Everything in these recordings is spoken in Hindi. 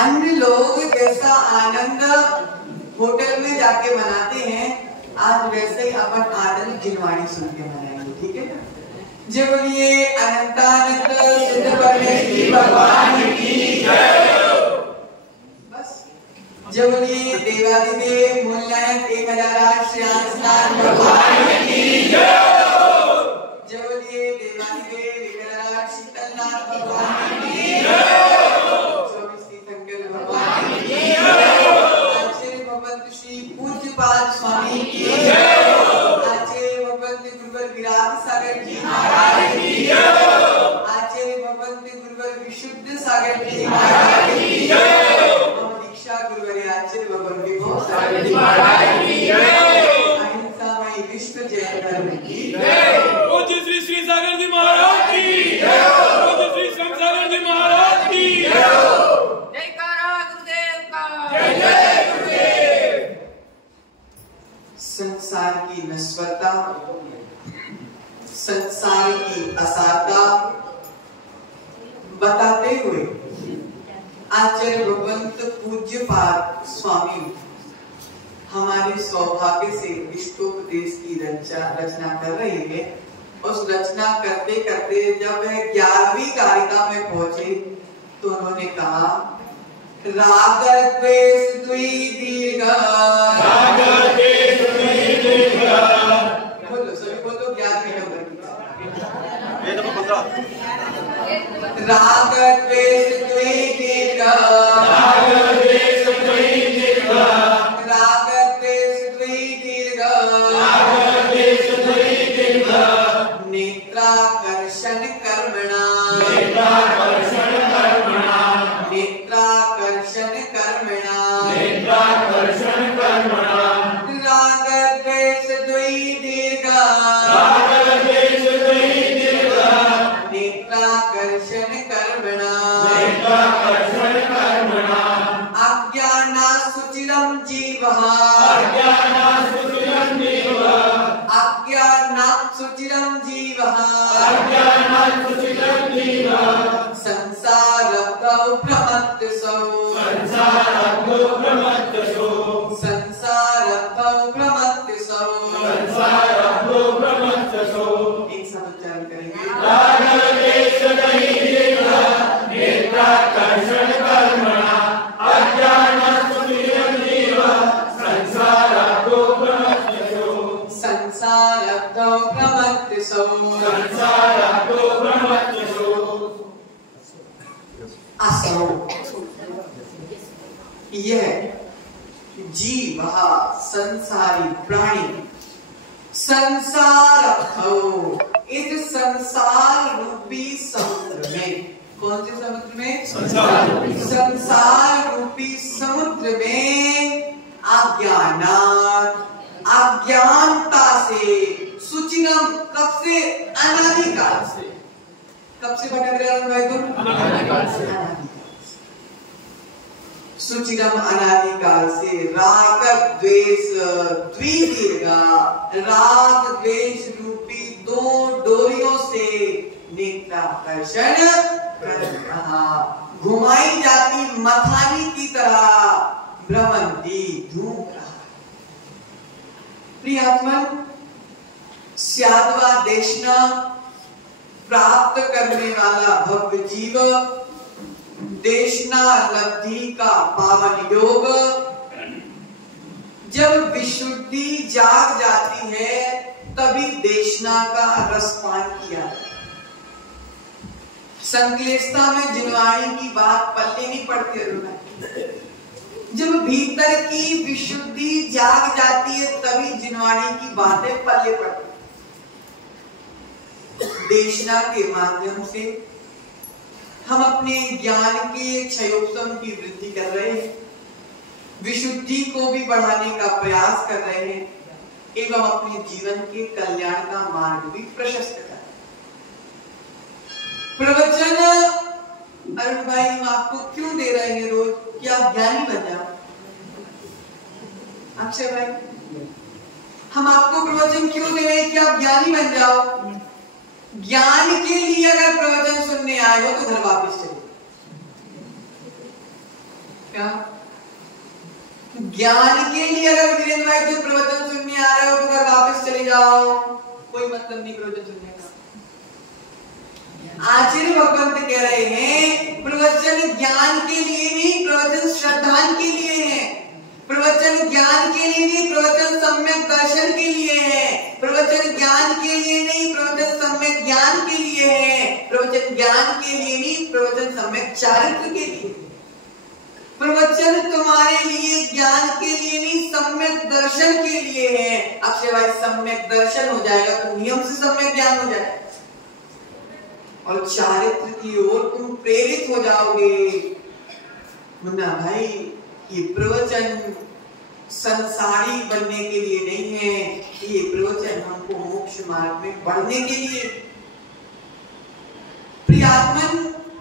अन्य लोग जैसा आनंद होटल में जाके मनाते हैं, आज वैसे ही अपन आनंद जिनवाणी सुन के मनाएंगे, ठीक है ना। जब बोलिए अनंतानंद सिद्ध परमेश्वरी भगवान की जय। बस जब बोलिए देवादिदेव मूलनायक 1008 श्याम स्नान भगवान की जय। जब बोलिए देवादिदेव 1008 शीतलनाथ भगवान की जय। पूज्यपाद स्वामी की जय। आचार्य भगवंत गुरुवर विराट सागर जी महाराज की जय। आचार्य भगवंत गुरुवर विशुद्ध सागर जी महाराज की जय। दीक्षा गुरुवर आचार्य भगवंत विभो सागर जी महाराज की जय। अहिंसामय विश्व जय धर्म की जय। पूज्य श्री श्री सागर जी महाराज की जय। पूज्य श्री श्याम सागर जी महाराज की जय। जयकारा गुरुदेव का जय जय। संसार की नश्वरता, संसार की असारता बताते हुए आचार्य भगवंत पूज्यपाद स्वामी हमारे सौभाग्य से इष्टोपदेश की रचना कर रहे हैं। उस रचना करते करते जब वह 11वीं कारिका में पहुंचे तो उन्होंने कहा राग द्वेष द्विदीर्घ, बोलो सभी बोलो 11वीं नंबर की राग द्वेष द्विदीर्घ, राग द्वेष द्विदीर्घ, राग द्वेष द्विदीर्घ, राग द्वेष द्विदीर्घ, नेत्राकर्षण कर्मणा, नेत्राकर्षण कर्मणा, नेत्राकर्षण कर्मणा, नेत्राकर्षण कर्मणा, राग द्वेष द्विदीर्घ, राग द्वेष द्विदीर्घ, नेत्राकर्षण कर्मणा, नेत्राकर्षण कर्मणा, अज्ञानासुचिरं जीवः, अज्ञानासुचिरं जीवः, अज्ञानासुचिरं जीवः, अज्ञानासुचिरं जीवः, संसारतौ प्रमत्तसौ, संसारतौ प्रमत्तसौ, संसारतौ प्रमत्तसौ, संसारतौ प्रमत्तसौ। एक साथ उच्चारण करेंगे। राग द्वेष द्विदीर्घ, नेत्राकर्षण कर्मणा, अज्ञानासुचिरं जीवः, संसारतौ यह जीव संसारी प्राणी संसार हो, इस संसार रूपी समुद्र में, कौन से समुद्र में? संसार रूपी समुद्र में अज्ञानता से सुचिरम, कब से? अनादिकाल से। कब से भटक रहे भाई तुम? अनादिकाल से। सुचिरम अनादिकाल से राग द्वेष द्विदीर्घा, राग द्वेष रूपी दो डोरियों से नेत्राकर्षण कर रहा, घुमाई जाती मथानी की तरह भ्रमंती धूम रहा। प्रियात्मन, स्याद्वा देशना प्राप्त करने वाला भव्य जीव, देशना लब्धि का पावन योग, जब विशुद्धि जाग जाती है तभी देशना का रसपान किया। संक्लेशता में जिनवाणी की बात पल्ले नहीं पड़ती। जब भीतर की विशुद्धि जाग जाती है तभी जिनवाणी की बातें पल्ले पड़ती। देशना के माध्यम से हम अपने ज्ञान के क्षयोपम की वृद्धि कर रहे हैं, विशुद्धि को भी बढ़ाने का प्रयास कर रहे हैं एवं अपने जीवन के कल्याण का मार्ग भी प्रशस्त कर रहे हैं। प्रवचन अरुण भाई हम आपको क्यों दे रहे हैं रोज? कि आप ज्ञानी बन जाओ। अक्षय भाई, हम आपको प्रवचन क्यों दे रहे हैं? कि आप ज्ञानी बन जाओ। ज्ञान के लिए अगर प्रवचन सुनने आए हो तो घर वापस चले। क्या ज्ञान के लिए अगर वीरेंद्र भाई जो प्रवचन सुनने आ रहे हो तो घर वापस चले जाओ, कोई मतलब नहीं प्रवचन सुनने का। आचार्य भगवंत कह रहे हैं प्रवचन ज्ञान के लिए नहीं, प्रवचन श्रद्धान के लिए है। प्रवचन ज्ञान के लिए नहीं, प्रवचन सम्यक दर्शन के लिए है। प्रवचन ज्ञान के लिए नहीं, प्रवचन सम्यक ज्ञान के लिए है। प्रवचन ज्ञान के लिए नहीं, प्रवचन सम्यक चारित्र के लिए। प्रवचन तुम्हारे लिए ज्ञान के लिए नहीं, सम्यक दर्शन के लिए है। अक्षय भाई, सम्यक दर्शन हो जाएगा तो नियम से सम्यक ज्ञान हो जाएगा और चारित्र की ओर तुम प्रेरित हो जाओगे। मुन्ना भाई, ये प्रवचन संसारी बनने के लिए नहीं है, ये प्रवचन हमको मोक्ष मार्ग में बढ़ने के लिए। प्रियात्मन,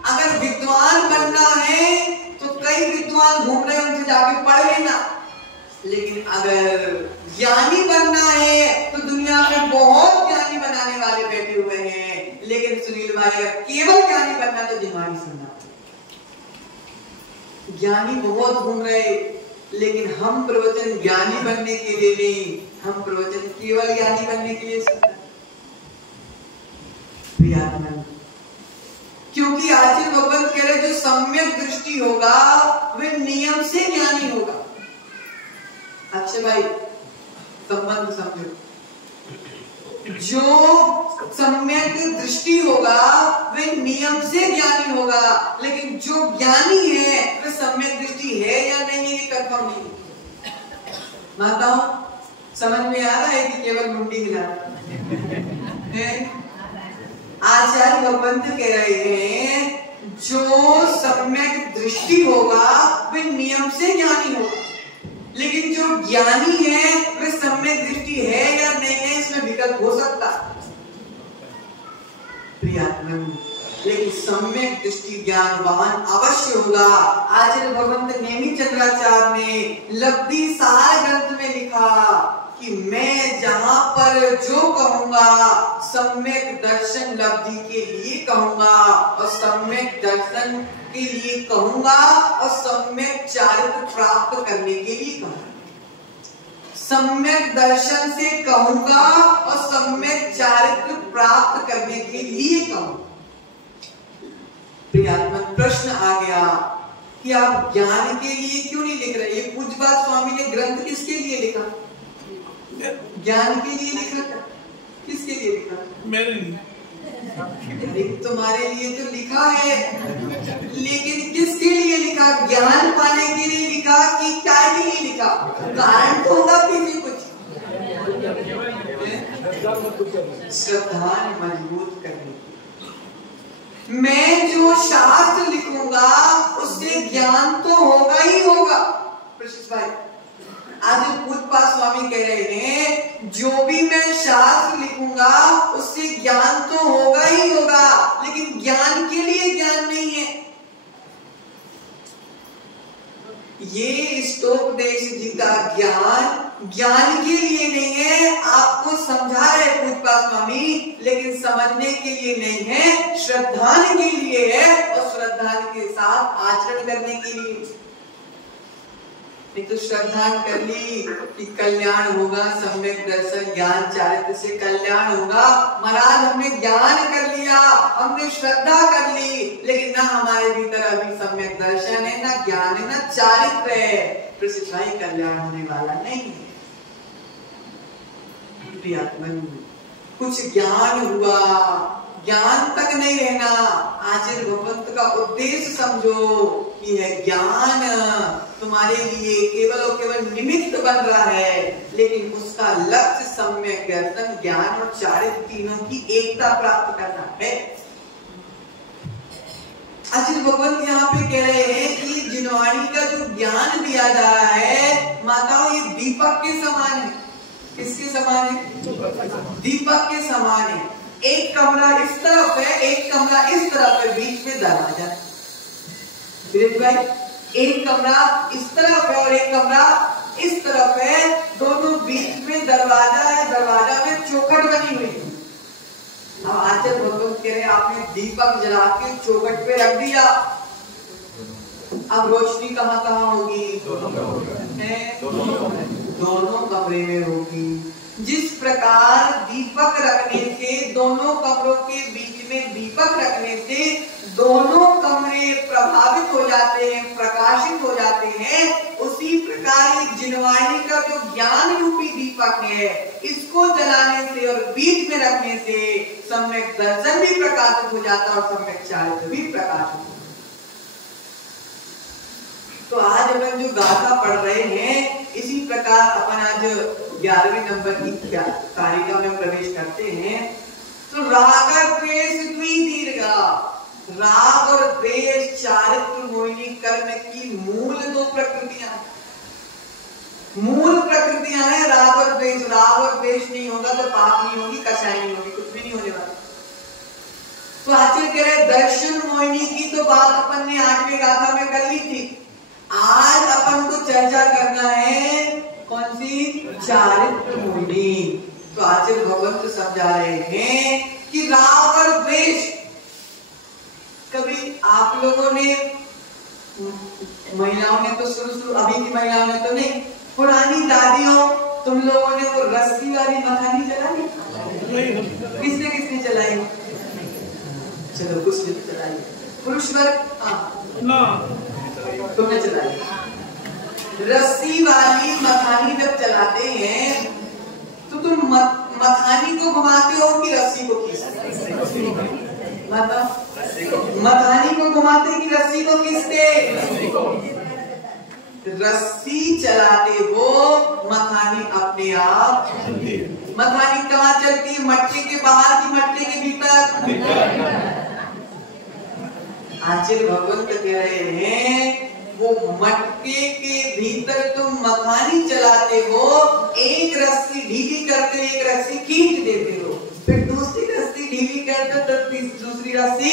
अगर विद्वान बनना है तो कई विद्वान घूम रहे हैं, उनसे जाके पढ़ लेना। लेकिन अगर ज्ञानी बनना है तो दुनिया में बहुत ज्ञानी बनाने वाले बैठे हुए हैं। लेकिन सुनील भाई, अगर केवल ज्ञानी बनना तो जिनवाणी सुनना। ज्ञानी बहुत घूम रहे, लेकिन हम प्रवचन ज्ञानी बनने के लिए नहीं, हम प्रवचन केवल ज्ञानी बनने के लिए सुनते हैं। क्योंकि आचार्य भगवंत कह रहे जो सम्यक दृष्टि होगा वह नियम से ज्ञानी होगा। अच्छे भाई, संबंध समझो। जो सम्यक दृष्टि होगा वह नियम से ज्ञानी होगा, लेकिन जो ज्ञानी है वह सम्यक दृष्टि है या नहीं है ये कंफर्म नहीं। माताओं, समझ में आ रहा है कि केवल मुंडी हिला है? आचार्य भगवंत कह रहे हैं जो सम्यक दृष्टि होगा वह नियम से ज्ञानी होगा, लेकिन जो ज्ञानी है वह सम्यक दृष्टि है या नहीं है इसमें विकल्प हो सकता। प्रियात्मन, लेकिन सम्यक दृष्टि ज्ञानवान अवश्य होगा। आचार्य भगवंत नेमी चंद्राचार्य ने लब्धि सार ग्रंथ में लिखा कि मैं जहां पर जो कहूंगा सम्यक दर्शन लब्धि के लिए कहूंगा और सम्यक दर्शन के लिए कहूंगा और सम्यक चारित्र प्राप्त करने के लिए कहूंगा। सम्यक दर्शन से कहूंगा और सम्यक चारित्र प्राप्त करने के लिए कहूंगा। प्रियात्मक, प्रश्न आ गया कि आप ज्ञान के लिए क्यों नहीं लिख रहे? ये पूज्यपाद स्वामी ने ग्रंथ किसके लिए लिखा? ज्ञान के लिए लिखा था? किसके लिए लिखा? मेरे लिए। तुम्हारे लिए तो लिखा है, लेकिन किसके लिए लिखा? ज्ञान पाने के लिए लिखा कि क्या के लिए लिखा? कारण तो होगा पीछे कुछ। श्रद्धा मजबूत करने की। मैं जो शास्त्र लिखूंगा उससे ज्ञान तो होगा ही होगा। प्रशिष भाई, आज पूजपा स्वामी कह रहे हैं जो भी मैं शास्त्र लिखूंगा उससे ज्ञान तो होगा ही होगा, लेकिन ज्ञान के लिए ज्ञान नहीं है। ये स्तोपदेश जी का ज्ञान के लिए नहीं है, आपको समझा रहे पूजपा स्वामी, लेकिन समझने के लिए नहीं है, श्रद्धान के लिए है, और श्रद्धान के साथ आचरण करने के लिए। नहीं तो श्रद्धा कर ली कि कल्याण होगा, सम्यक दर्शन ज्ञान चारित्र से कल्याण होगा। महाराज हमने ज्ञान कर लिया, हमने श्रद्धा कर ली, लेकिन ना हमारे भीतर अभी सम्यक दर्शन है, ना ज्ञान है, ना चारित्र है, फिर ही कल्याण होने वाला नहीं है। कुछ ज्ञान हुआ, ज्ञान तक नहीं रहना। आचार्य भगवंत का उद्देश्य समझो कि है ज्ञान तुम्हारे लिए केवल और केवल निमित्त बन रहा है, लेकिन उसका लक्ष्य सम्यक दर्शन ज्ञान और चारित्र तीनों की एकता प्राप्त करना है। आचार्य भगवंत यहाँ पे कह रहे हैं कि जिनवाणी का जो ज्ञान दिया जा रहा है माताओं, ये दीपक के समान है। किसके समान है? दीपक के समान है। एक कमरा इस तरफ है, एक कमरा इस तरफ है, बीच में दरवाजा। भाई, एक कमरा इस तरफ है और एक कमरा इस तरफ है, दोनों बीच में दरवाजा है, दरवाजा में चौखट बनी हुई है। अब आचार्य भगवंत कह रहे आपने दीपक जला के चौखट पे रख दिया, अब रोशनी कहाँ कहाँ होगी? दोनों कमरे में होगी। जिस प्रकार दीपक रखने से, दोनों कमरों के बीच में दीपक रखने से दोनों कमरे प्रभावित हो जाते हैं, प्रकाशित हो जाते हैं, उसी प्रकार जिनवाणी का जो ज्ञान रूपी दीपक है, इसको जलाने से और बीच में रखने से सम्यक दर्शन भी प्रकाशित हो जाता है और सम्यक चारित्र भी प्रकाशित हो जाता है। तो आज अपन जो गाथा पढ़ रहे हैं, इसी प्रकार अपन आज 11वें नंबर की कारिका में प्रवेश करते हैं। तो राग द्वेष द्विदीर्घा, राग और द्वेष चारित्र मोहिनी कर्म की मूल दो प्रकृतियां, मूल प्रकृतियां हैं राग और द्वेष। राग और द्वेष नहीं होगा तो पाप नहीं होगी, कषाय नहीं होगी, कुछ भी नहीं होने वाला। तो आचार्य कह रहे दर्शन मोहिनी की तो बात अपन ने 8वें गाथा में कर ली थी। आज अपन को चर्चा करना है कौन सी? चारित्र मोहिनी। तो आचार्य भगवंत समझा रहे हैं कि राग और द्वेष, कभी आप लोगों ने, महिलाओं ने तो शुरू अभी की महिलाओं ने तो नहीं, पुरानी दादियों तुम लोगों ने वो रस्सी वाली मखानी चलाई? किसने किसने चलाई? चलो कुछ ने चलाई, पुरुष वर्ग तुमने चलाई। रस्सी वाली मखानी जब चलाते हैं तो तुम मखानी को घुमाते हो कि रस्सी को खींचते? मखानी को घुमाते कि रस्सी को खींचते? रस्सी चलाते हो, मखानी अपने आप। मखानी कहाँ चलती है? मटके के बाहर की मटके के भीतर? आचार्य भगवंत कह रहे हैं वो मटके के भीतर तुम मखानी चलाते हो, एक रस्सी ढीली करते, एक रस्सी खींच देते हो, फिर दूसरी रस्सी ढीली करते तो दूसरी रस्सी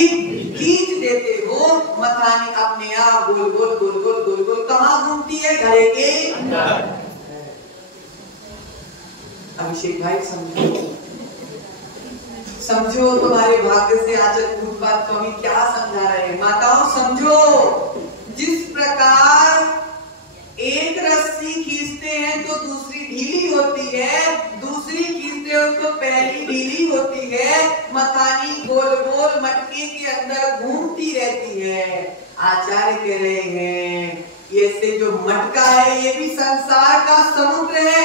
खींच देते हो। मखानी अपने आप गोल गोल गोल गोल गोल गोल कहाँ घूमती है? घड़े के अंदर। अभिषेक भाई समझो तुम्हारे भाग्य से आचार्य पूजपा स्वामी क्या समझा रहे हैं। माताओं समझो, जिस प्रकार एक रस्सी खींचते हैं तो दूसरी ढीली होती है, दूसरी खींचते हो तो पहली ढीली होती है, मखानी गोल गोल मटके के अंदर घूमती रहती है। आचार्य कह रहे हैं ये से जो मटका है ये भी संसार का समुद्र है।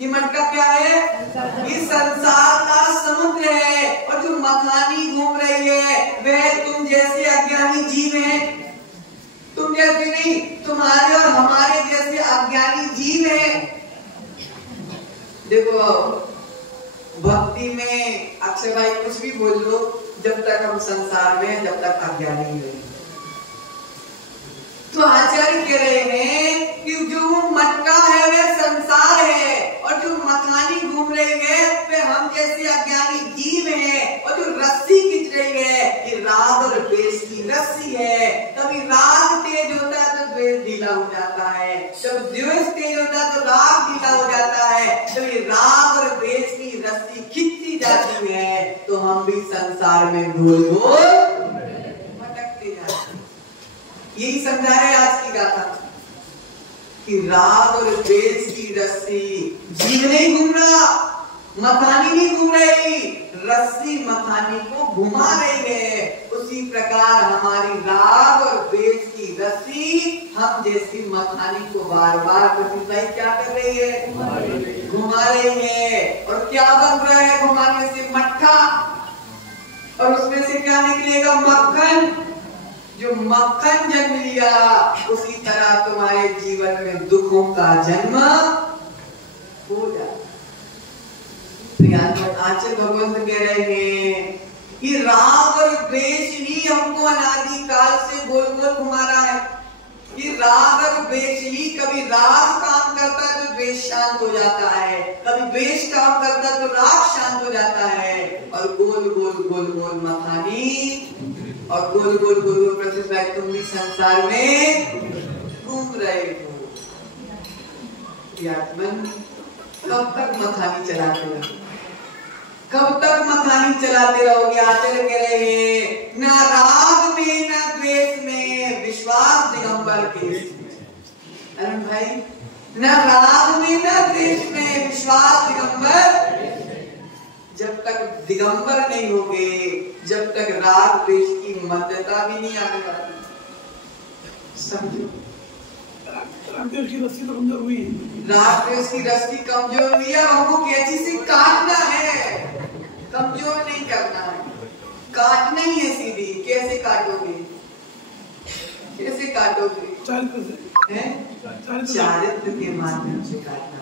ये मटका क्या है? ये संसार का समुद्र है, और जो मखानी मखानी घूम रही है वह तुम जैसे अज्ञानी जीव हैं। तुम जैसे नहीं, तुम्हारे और हमारे जैसे अज्ञानी जीव हैं। देखो भक्ति में अक्षय भाई कुछ भी बोल लो, जब तक हम संसार में हैं, जब तक अज्ञानी हैं। तो आचार्य कह रहे हैं कि जो मटका है वह संसार है और जो मखानी घूम रही है वह हम जैसे अज्ञानी जीव हैं। और जो रस्सी खींच रही है ये राग और द्वेष की रस्सी है। कभी राग तेज होता है तो द्वेष ढीला हो जाता है, जब द्वेष तेज होता है तो राग ढीला हो जाता है। जब ये राग और द्वेष की रस्सी खींची जाती है तो हम भी संसार में गोल गोल भटकते जाते हैं। यही समझा है आज की गाथा कि राग और द्वेष की रस्सी जीव नहीं घूम रहा, मखानी नहीं घूम रही, रस्सी मखानी को घुमा रही है। उसी प्रकार हमारी राग और द्वेष की रस्सी हम जैसी मखानी को बार बार प्रतिभाई क्या कर रही है, घुमा रही है। और क्या बन रहा है घुमाने से? मट्ठा, और उसमें से क्या निकलेगा? मक्खन। जो मक्खन जन्म लिया उसी तरह तुम्हारे जीवन में दुखों का जन्म हो जाता। आचार्य भगवंत कह रहे हैं कि राग और द्वेष ही हमको अनादि काल से गोल गोल घुमा रहा है। कि राग और द्वेष ही, कभी राग काम करता है तो द्वेष शांत हो जाता है, कभी द्वेष काम करता है तो राग शांत हो जाता है। और गोल गोल गोल गोल मखानी और गोल गोल गोल गोल प्रतिभा तुम भी संसार में घूम रहे हो। कब तक मखानी चलाते रहोगे? कब तक मखानी चलाते रहोगे? आचार्य कह रहे हैं न राग में न द्वेष में विश्वास दिगंबर के। अरुण भाई, न राग में न द्वेष में विश्वास दिगंबर। जब तक दिगंबर नहीं होगे, जब तक राग द्वेष की मध्यता भी नहीं आने वाली। समझो, राग द्वेष की रस्सी तो कमजोर हुई, राग द्वेष की रस्सी कमजोर हुई है। हमको कैसी से काटना है, कमजोर नहीं करना है, काटना ही है सीधी। कैसे काटोगे? कैसे काटोगे? चारित्र के माध्यम से काटना।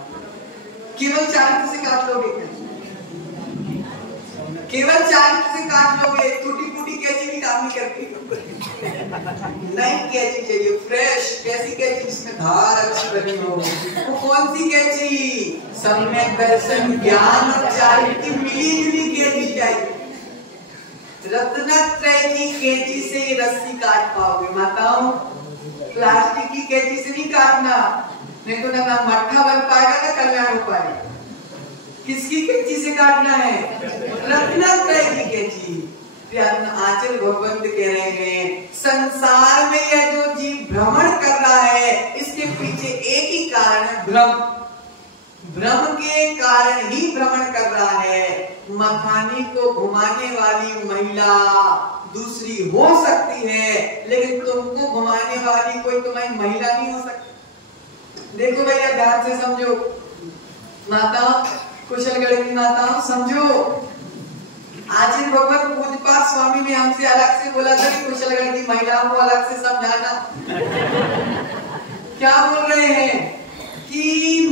केवल चारित्र से काट लोगे? केवल चारित्र से काट लोगे? टूटी फूटी कैची भी काम नहीं करती। नई कैची चाहिए, फ्रेश। कैसी कैची जिसमें धार अच्छी बनी हो? वो कौन सी कैची? सम्यक दर्शन ज्ञान और चारित्र की मिली जुली कैची चाहिए। रत्नत्रय की कैची से ये रस्सी काट पाओगे माताओं, प्लास्टिक की कैची से नहीं काटना, नहीं तो ना मट्ठा बन पाएगा ना कल्याण हो पाएगा। किसकी कैची से काटना है? रत्नत्रय की कैची। आचार्य भगवंत कह रहे हैं संसार में यह जो जीव भ्रमण कर रहा है इसके पीछे एक ही कारण है, भ्रम। भ्रम के कारण ही भ्रमण कर रहा है। मखानी को घुमाने वाली महिला दूसरी हो सकती है, लेकिन तुमको घुमाने वाली कोई तुम्हारी महिला नहीं हो सकती। देखो भैया ध्यान से समझो, माता कुशलगढ़ की माता समझो। आचार्य भगवत पूज्यपाद स्वामी ने हमसे अलग से बोला था कि कुशलगढ़ की महिलाओं को अलग से समझाना। क्या बोल रहे हैं कि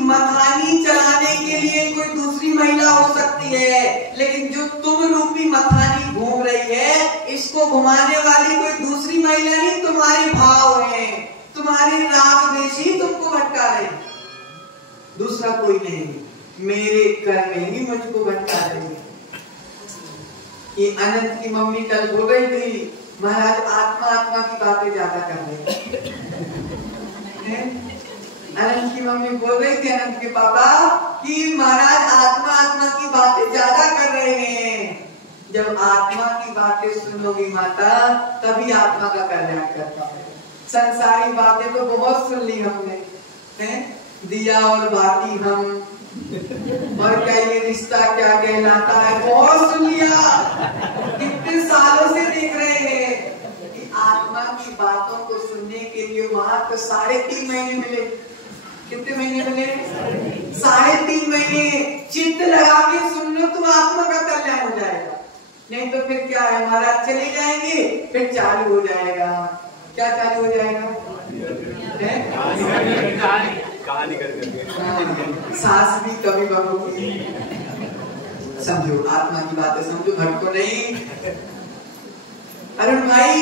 मखानी चलाने के लिए कोई दूसरी महिला हो सकती है, लेकिन जो तुम रूपी मखानी घूम रही है इसको घुमाने वाली कोई दूसरी महिला नहीं, तुम्हारे भाव हैं, तुम्हारे राग द्वेष ही तुमको भटका रही, दूसरा कोई नहीं। मेरे कर्म ही मुझको भटका रही है। ये अनंत की मम्मी कल बोल रही थी महाराज आत्मा आत्मा की बातें ज्यादा कर रहे हैं। अनंत की मम्मी बोल रही थी अनंत के पापा कि महाराज आत्मा आत्मा की बातें ज्यादा कर रहे हैं। जब आत्मा की बातें सुनोगी माता तभी आत्मा का कल्याण करता है। संसारी बातें तो बहुत सुन ली हमने, हैं? दिया और बाती हम, और क्या ये रिश्ता क्या कहलाता है, बहुत सुन लिया। कितने सालों से देख रहे हैं कि आत्मा की बातों को सुनने के लिए वहां तो 3.5 महीने मिले। कितने महीने मिले? 3.5 महीने। चित्त लगा के सुन लो तो आत्मा का कल्याण हो जाएगा, नहीं नहीं तो फिर क्या है, महाराज चले जाएंगे, फिर चालू हो जाएगा। क्या चालू हो जाएगा? कहानी कर सांस भी कभी बहोगी। समझो, आत्मा की बातें समझो, भटको नहीं। अरुण भाई,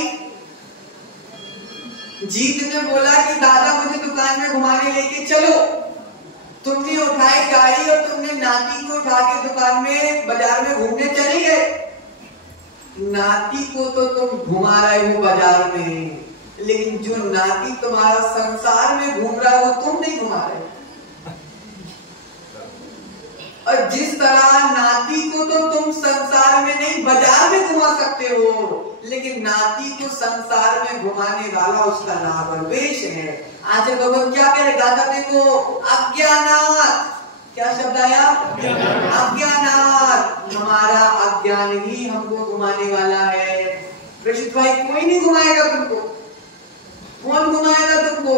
जीत ने बोला कि दादा मुझे दुकान में घुमाने लेके चलो। तुमने उठाई गाड़ी और तुमने नाती को उठा के दुकान में, बाजार में घूमने चले गए। नाती को तो तुम घुमा रहे हो बाजार में, लेकिन जो नाती तुम्हारा संसार में घूम रहा है वो तुम नहीं घुमा रहे। और जिस तरह नाती को तो तुम संसार में नहीं बाजार में घुमा सकते हो, लेकिन नाती को संसार में घुमाने वाला उसका रागद्वेष है। आज भगवान क्या कह रहे? दादा देखो, अज्ञानात, क्या शब्द आया? अज्ञानात, हमारा अज्ञान ही हमको घुमाने वाला है। रशिद भाई, कोई नहीं घुमाएगा तुमको। कौन घुमाएगा तुमको?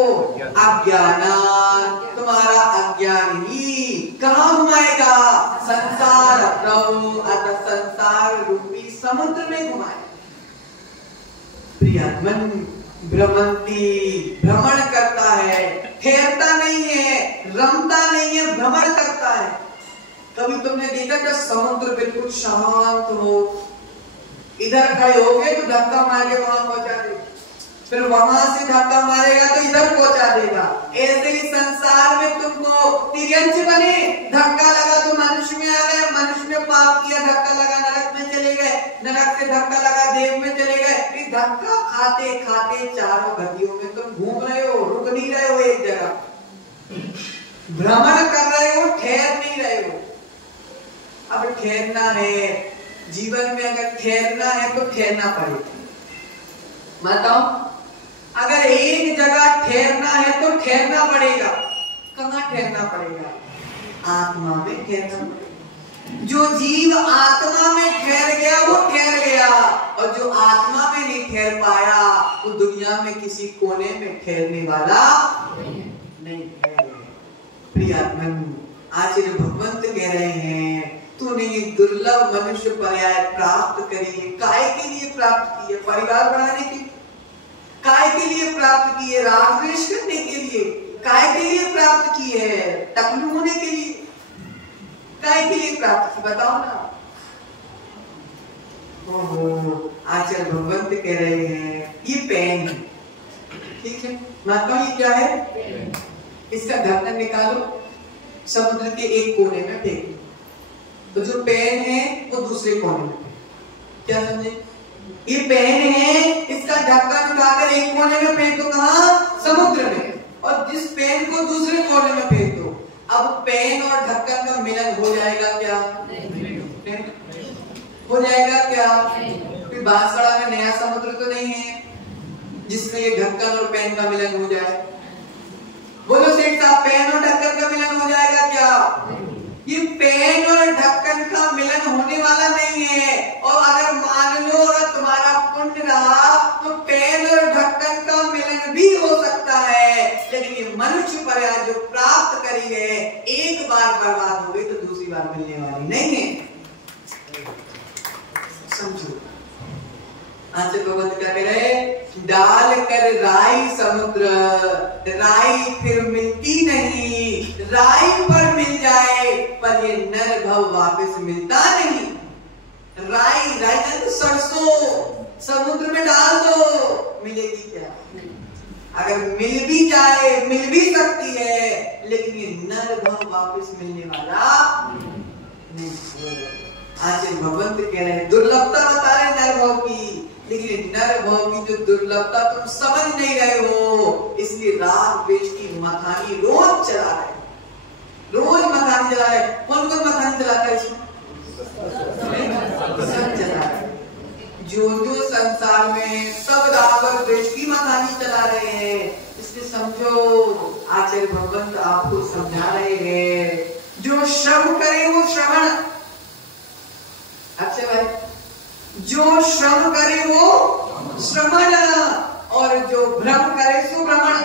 अज्ञानात, तुम्हारा अज्ञान ही कहाँ घुमाएगा? संसार प्रभु अतः संसार रूपी समुद्र में घुमाएगा। प्रियमन भ्रमंती, भ्रमण करता है, ठहरता नहीं है, रमता नहीं है, भ्रमण करता है। कभी तुमने देखा कि समुद्र बिल्कुल शांत हो, इधर खड़े हो गए तो धक्का मार के वहां पहुंचा देगा, फिर वहां से धक्का मारेगा तो इधर पहुंचा देगा। ऐसे ही संसार में तुमको तिर्यंच बने, धक्का लगा तो मनुष्य में आ गए, मनुष्य में पाप किया, धक्का लगा नरक में चले गए, नरक से धक्का लगा देव में चले गए। धक्का खाते खाते चारों गतियों में तुम घूम रहे हो, रुक नहीं रहे हो एक जगह, भ्रमण कर रहे हो, ठहर नहीं रहे हो। अब ठहरना है जीवन में, अगर ठहरना है तो ठहरना पड़ेगा। बताओ, अगर एक जगह ठहरना है तो ठहरना पड़ेगा। कहाँ ठहरना पड़ेगा? आत्मा में ठहरना पड़ेगा। जो जीव आत्मा में ठहर गया वो ठहर गया, और जो आत्मा में नहीं ठहर पाया वो दुनिया में किसी कोने में ठहरने वाला नहीं है। प्रियात्मन, आचार्य भगवंत कह रहे हैं, तूने ये दुर्लभ मनुष्य पर्याय प्राप्त करी है। काय के लिए प्राप्त की है? परिवार बढ़ाने के लिए। काय के लिए प्राप्त की है? राग द्वेष करने के लिए। काय के लिए प्राप्त की है? टकलू होने के लिए। काय के लिए प्राप्त की? बताओ ना। आचार्य भगवंत कह रहे हैं, ये पेन है, ठीक है, महात्मा ये क्या है? इसका ढक्कन निकालो, समुद्र के एक कोने में फेंको, तो जो पेन है वो दूसरे कोने में। क्या समझे? ये पेन है, इसका ढक्कन उठाकर एक कोने में फेंक दो, कहाँ? समुद्र में, और जिस पेन को दूसरे कोने में फेंक दो। अब पेन और ढक्कन का मिलन हो जाएगा क्या? हो जाएगा क्या? फिर बांसवाड़ा में नया समुद्र तो नहीं है जिसमें ये ढक्कन और पेन का मिलन हो जाए। बोलो सेठ साहब, पेन और ढक्कन का मिलन हो जाएगा क्या? ये पेन और ढक्कन का मिलन होने वाला नहीं है। और अगर मान लो अगर तुम्हारा पुण्य रहा तो पेन और ढक्कन का मिलन भी हो सकता है, लेकिन ये मनुष्य पर्याय जो प्राप्त करी है, एक बार बर्बाद हो गई तो दूसरी बार मिलने वाली नहीं है। समझो, आचार्य भगवंत क्या कह रहे? डाल कर राई समुद्र, राई फिर मिलती नहीं, राई पर मिल जाए पर ये नर भव वापस मिलता नहीं। राई, राई तो सरसों समुद्र में डाल दो, मिलेगी क्या? अगर मिल भी जाए, मिल भी सकती है, लेकिन ये नर भव वापस मिलने वाला नहीं। आचार्य भगवंत कह रहे हैं, दुर्लभता बता रहे नर भव की, लेकिन नर भव की जो दुर्लभता तुम समझ नहीं रहे हो, इसलिए राग द्वेष की मथानी रोज चला रहे, रोज मथानी चला रहे। कौन कौन मथानी चलाता है इसमें? सब चला रहे। जो जो संसार में सब राग और द्वेष की मथानी चला रहे हैं। इसलिए समझो, आचार्य भगवंत आपको समझा रहे हैं, जो श्रम करे वो श्रवण। अच्छा भाई, जो श्रम करे वो श्रवण, और जो भ्रम करे सो भ्रमण।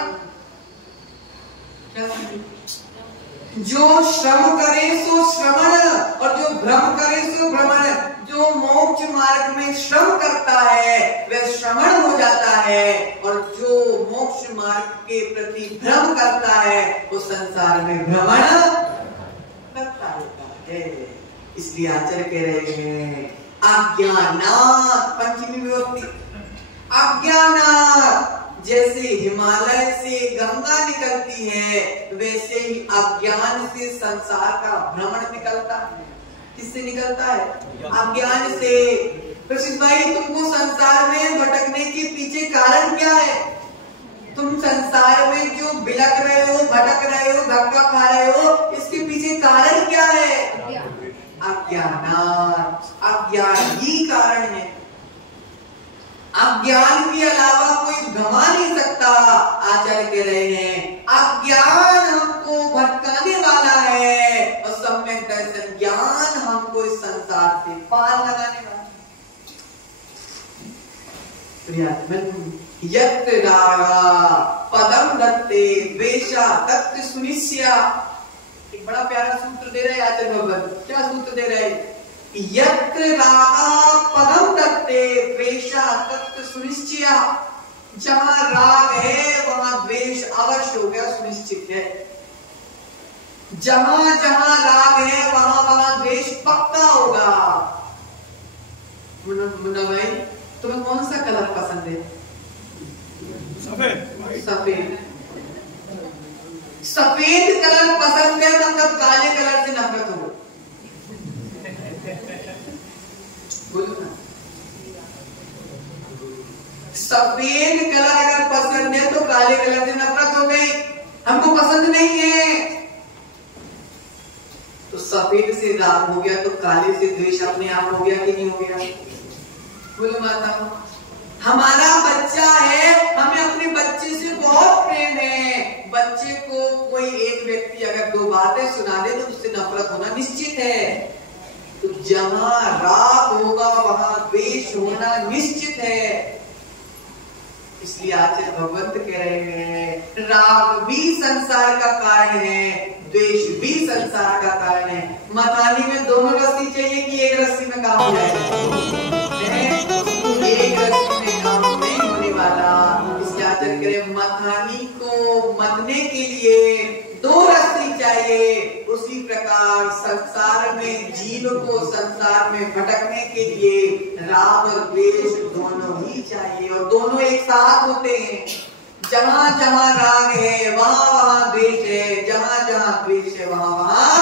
जो श्रम करे सो श्रवण, और जो भ्रम करे सो भ्रमण। जो जो मोक्ष मार्ग में श्रम करता है वह श्रमण हो जाता है, और जो मोक्ष मार्ग के प्रति भ्रम करता है वो संसार में भ्रमण करता है। इसलिए आचार्य कह रहे हैं अज्ञानात्, पंचमी विभक्ति, अज्ञानात्। जैसे हिमालय से गंगा निकलती है वैसे ही अज्ञान से संसार का भ्रमण निकलता है। किससे निकलता है? अज्ञान से। प्रसिद्ध भाई, तुमको संसार में भटकने के पीछे कारण क्या है? तुम संसार में जो बिलक रहे हो, भटक रहे हो, धक्का खा रहे हो, इसके पीछे कारण क्या है? अज्ञान। अज्ञान ही कारण है। अज्ञान के अलावा कोई भ्रमा नहीं सकता। आचार्य कह रहे हैं अज्ञान हमको भटकाने वाला है और सम्यक दर्शन ज्ञान हमको इस संसार से पार लगाने वाला है। यत्र रागा पदम दत्ते द्वेषा तत्र सुनिश्या। एक बड़ा प्यारा सूत्र दे रहे हैं आचार्य भगवत। क्या सूत्र दे रहे हैं? यत्र रागा पदम दत्ते द्वेषा तत्र सुनिश्चया। जहां राग है वहां द्वेष अवश्य हो गया, सुनिश्चित है। जहां जहां राग है वहां वहां द्वेष पक्का होगा। मुन्ना भाई, तुम्हें कौन सा कलर पसंद है? सफेद। सफेद। सफेद कलर पसंद है मतलब काले कलर से नफरत हो। सफेद कलर अगर पसंद है तो काले कलर से नफरत हो गई। हमको पसंद नहीं है तो सफेद से राग हो गया, तो काले से द्वेष अपने आप हो गया कि नहीं हो गया? बोलो माता। हमारा बच्चा है, हमें अपने बच्चे से बहुत प्रेम है। बच्चे को कोई एक व्यक्ति अगर दो बातें सुना दे तो उससे नफरत होना निश्चित है। तो जहां राग होगा वहां द्वेष होना निश्चित है। इसलिए आचार्य भगवंत कह रहे हैं राग भी संसार का कारण है, द्वेष भी संसार का कारण है। मथानी में दोनों रस्सी चाहिए कि एक रस्सी में काम हो जाए? एक रस्सी में काम नहीं होने वाला। इसलिए आचार्य कह रहे हैं मथानी को मथने के लिए दो रस्सी चाहिए। उसी प्रकार संसार में जीव को संसार में भटकने के लिए राग और द्वेष दोनों ही चाहिए, और दोनों एक साथ होते हैं। जहां जहां राग है वहां वहां द्वेष है, जहां जहां द्वेष है वहां वहां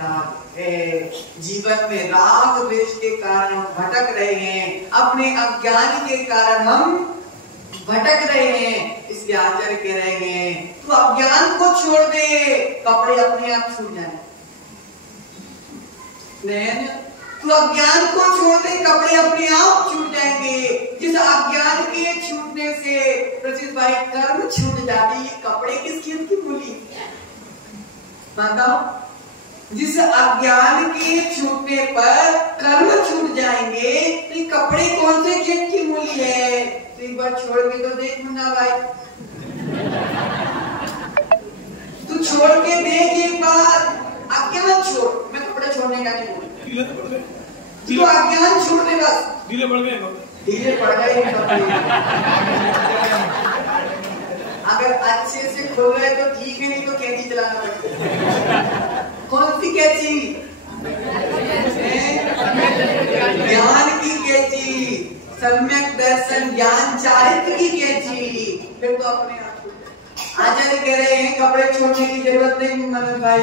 राग है। जीवन में राग द्वेष के कारण हम भटक रहे हैं, अपने अज्ञान के कारण हम भटक रहे हैं। इसलिए आचार्य कह रहे हैं तू अज्ञान को छोड़ दे, कपड़े अपने आप छूट जाए। तू अज्ञान को छोड़ दे, कपड़े अपने आप छूट जाएंगे। जिस अज्ञान के छूटने से प्रसिद्ध भाई कर्म छूट जाती, कपड़े किस खेत की मूली? बताओ। जिस अज्ञान के छूटने पर कर्म छूट जाएंगे तो कपड़े कौन से खेत की मूली है? तो एक बार छोड़ के तो देख मुन्ना भाई, तू छोड़ के देख एक बार। अज्ञान छोड़, मैं कपड़े छोड़ने का नहीं बोल, तू अज्ञान छोड़ दे बस। ढीले पड़ गए, ढीले पड़ गए अगर अच्छे से खुल गए तो ठीक है, नहीं तो कैंची चलाना पड़ेगा। कौन सी कैंची? ज्ञान की कैंची, सम्यक दर्शन ज्ञान चारित्र की कैंची। फिर तो अपने आप। आचार्य कह रहे हैं कपड़े छोड़ने की जरूरत नहीं मनोज भाई,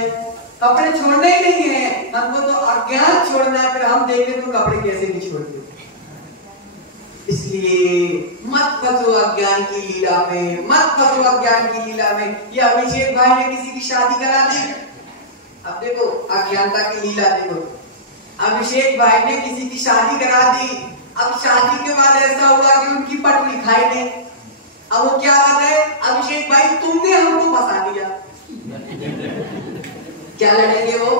कपड़े छोड़ने ही नहीं है, हमको तो अज्ञान छोड़ना है। फिर हम देखें तो कपड़े कैसे नहीं छोड़ते। इसलिए मत फंसो अज्ञान की लीला में, मत फंसो अज्ञान की लीला में। ये अभिषेक भाई ने किसी की शादी करा दी। अब देखो अज्ञानता की लीला देखो। अभिषेक भाई ने किसी की शादी करा दी। अब शादी के बाद ऐसा हुआ कि उनकी पट लिखाई नहीं। अब वो क्या बात है? अभिषेक भाई तुमने हमको फंसा दिया। क्या लड़ेंगे वो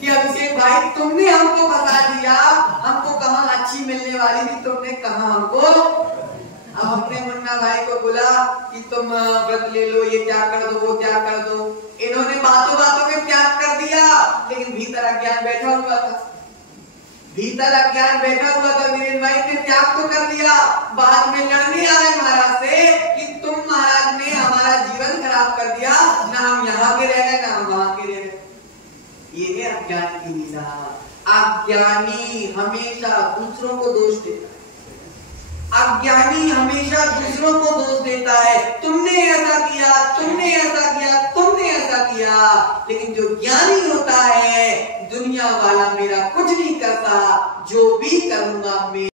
कि अभिषेक भाई तुमने हमको फंसा दिया, हमको कहाँ अच्छी मिलने वाली थी, तुमने कहाँ हमको। अब हमने मुन्ना भाई को बोला कि तुम व्रत ले लो, ये त्याग कर दो, वो त्याग कर दो। इन्होंने बातों बातों में त्याग कर दिया, लेकिन भीतर अज्ञान बैठा हुआ था। भीतर अज्ञान बैठा हुआ था, वीरेन भाई ने त्याग तो कर दिया, बाद में लड़ने आ रहे महाराज से कि तुम महाराज ने हमारा जीवन खराब कर दिया, ना हम यहाँ के रह गए ना हम वहां के रह गए। ये है अज्ञान की निशा। अज्ञानी हमेशा दूसरों को दोष देता है, अज्ञानी हमेशा दूसरों को दोष देता है, तुमने ऐसा किया, तुमने ऐसा किया, तुमने ऐसा किया। लेकिन जो ज्ञानी होता है, दुनिया वाला मेरा कुछ नहीं करता, जो भी करूंगा मैं